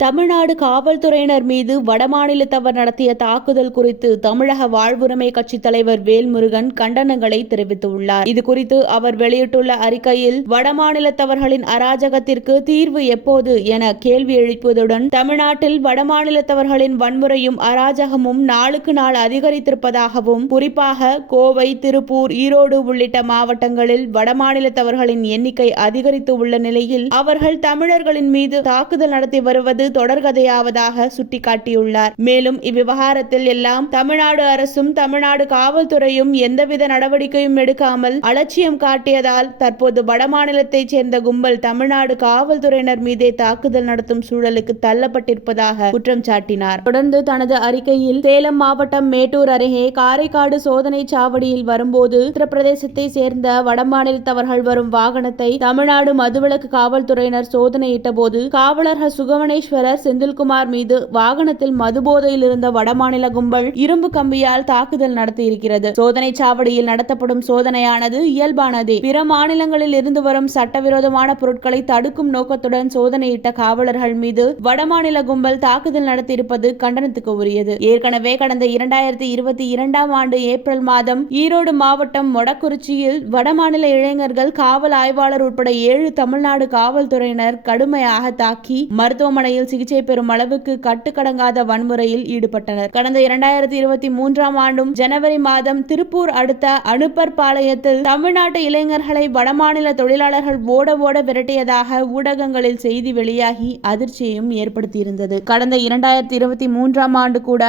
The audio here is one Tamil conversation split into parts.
தமிழ்நாடு காவல்துறையினர் மீது வடமாநிலத்தவர் நடத்திய தாக்குதல் குறித்து தமிழக வாழ்வுரிமை கட்சி தலைவர் வேல்முருகன் கண்டனங்களை தெரிவித்துள்ளார். இதுகுறித்து அவர் வெளியிட்டுள்ள அறிக்கையில், வடமாநிலத்தவர்களின் அராஜகத்திற்கு தீர்வு எப்போது என கேள்வி எழுப்புவதுடன், தமிழ்நாட்டில் வடமாநிலத்தவர்களின் வன்முறையும் அராஜகமும் நாளுக்கு நாள் அதிகரித்திருப்பதாகவும், குறிப்பாக கோவை, திருப்பூர், ஈரோடு உள்ளிட்ட மாவட்டங்களில் வடமாநிலத்தவர்களின் எண்ணிக்கை அதிகரித்து உள்ள நிலையில், அவர்கள் தமிழர்களின் மீது தாக்குதல் நடத்தி வருவது தொடர்கதையாவதாக சுட்டிக்காட்டியுள்ளார். மேலும் இவ்விவகாரத்தில் எல்லாம் தமிழ்நாடு அரசும் தமிழ்நாடு காவல்துறையும் எந்தவித நடவடிக்கையும் எடுக்காமல் அலட்சியம் காட்டியதால் தற்போது வடமாநிலத்தைச் சேர்ந்த கும்பல் தமிழ்நாடு காவல்துறையினர் மீதே தாக்குதல் நடத்தும் சூழலுக்கு தள்ளப்பட்டிருப்பதாக குற்றம் சாட்டினார். தொடர்ந்து தனது அறிக்கையில், சேலம் மாவட்டம் மேட்டூர் அருகே காரைக்காடு சோதனை சாவடியில் வரும்போது உத்தரப்பிரதேசத்தை சேர்ந்த வடமாநிலத்தவர்கள் வரும் வாகனத்தை தமிழ்நாடு மதுவிலக்கு காவல்துறையினர் சோதனையிட்ட போது காவலர்கள் சுகவனேஸ்வர் செந்தில்குமார் மீது வாகனத்தில் மதுபோதையில் இருந்த வடமாநில கும்பல் இரும்பு கம்பியால் தாக்குதல் நடத்தியிருக்கிறது. சோதனை சாவடியில் நடத்தப்படும் சோதனையானது இயல்பானதே. பிற மாநிலங்களில் இருந்து வரும் சட்டவிரோதமான பொருட்களை தடுக்கும் நோக்கத்துடன் சோதனையிட்ட காவலர்கள் மீது வடமாநில கும்பல் தாக்குதல் நடத்தியிருப்பது கண்டனத்துக்கு உரியது. ஏற்கனவே கடந்த 2022ஆம் ஆண்டு ஏப்ரல் மாதம் ஈரோடு மாவட்டம் மொடக்குறிச்சியில் வடமாநில இளைஞர்கள் காவல் ஆய்வாளர் உட்பட 7 தமிழ்நாடு காவல்துறையினர் கடுமையாக தாக்கி மருத்துவமனையில் சிகிச்சை பெறும் அளவுக்கு கட்டுக்கடங்காத வன்முறையில் ஈடுபட்டனர். கடந்த 2023ஆம் ஆண்டும் ஜனவரி மாதம் திருப்பூர் அடுத்த அனுப்பர்பாளையத்தில் தமிழ்நாட்டு இளைஞர்களை வடமாநில தொழிலாளர்கள் ஓட ஓட விரட்டியதாக ஊடகங்களில் செய்தி வெளியாகி அதிர்ச்சியையும் ஏற்படுத்தியிருந்தது. கடந்த 2023ஆம் ஆண்டு கூட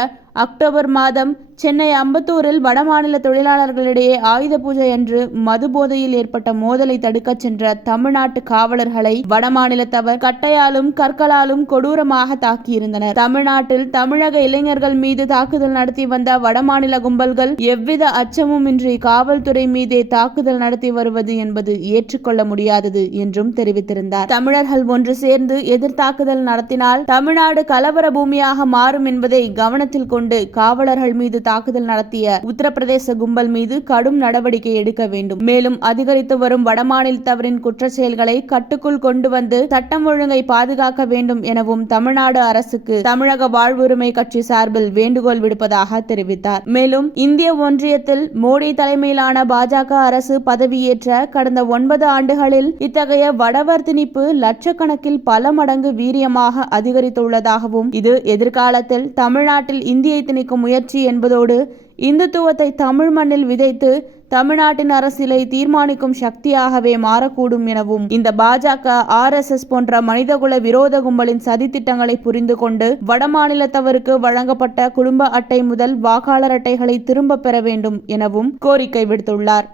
அக்டோபர் மாதம் சென்னை அம்பத்தூரில் வடமாநில தொழிலாளர்களிடையே ஆயுத பூஜை அன்று மதுபோதையில் ஏற்பட்ட மோதலை தடுக்க சென்ற தமிழ்நாட்டு காவலர்களை வடமாநிலத்தவர் கட்டையாலும் கற்களாலும் கொடூரமாக தாக்கியிருந்தனர். தமிழ்நாட்டில் தமிழக இளைஞர்கள் மீது தாக்குதல் நடத்தி வந்த வடமாநில கும்பல்கள் எவ்வித அச்சமும் இன்றி காவல்துறை மீதே தாக்குதல் நடத்தி வருவது என்பது ஏற்றுக்கொள்ள முடியாதது என்றும் தெரிவித்திருந்தார். தமிழர்கள் ஒன்று சேர்ந்து எதிர்த்தாக்குதல் நடத்தினால் தமிழ்நாடு கலவர பூமியாக மாறும் என்பதை கவனத்தில் கொண்டு காவலர்கள் மீது தாக்குதல் நடத்திய உத்தரப்பிரதேச கும்பல் மீது கடும் நடவடிக்கை எடுக்க வேண்டும். மேலும் அதிகரித்து வரும் வடமாநிலத்தவரின் குற்ற செயல்களை கட்டுக்குள் கொண்டு வந்து சட்டம் ஒழுங்கை பாதுகாக்க வேண்டும் எனவும் தமிழ்நாடு அரசுக்கு தமிழக வாழ்வுரிமை கட்சி சார்பில் வேண்டுகோள் விடுப்பதாக தெரிவித்தார். மேலும் இந்திய ஒன்றியத்தில் மோடி தலைமையிலான பாஜக அரசு பதவியேற்ற கடந்த 9 ஆண்டுகளில் இத்தகைய வடவர் திணிப்பு லட்சக்கணக்கில் பல மடங்கு வீரியமாக அதிகரித்துள்ளதாகவும், இது எதிர்காலத்தில் தமிழ்நாட்டில் இந்தியை திணிக்கும் முயற்சி என்பதோடு இந்துத்துவத்தை தமிழ் மண்ணில் விதைத்து தமிழ்நாட்டின் அரசியலை தீர்மானிக்கும் சக்தியாகவே மாறக்கூடும் எனவும், இந்த பாஜக, RSS போன்ற மனிதகுல விரோத கும்பலின் சதித்திட்டங்களை புரிந்து கொண்டு வடமாநிலத்தவருக்கு வழங்கப்பட்ட குடும்ப அட்டை முதல் வாக்காளர் அட்டைகளை திரும்ப பெற வேண்டும் எனவும் கோரிக்கை விடுத்துள்ளார்.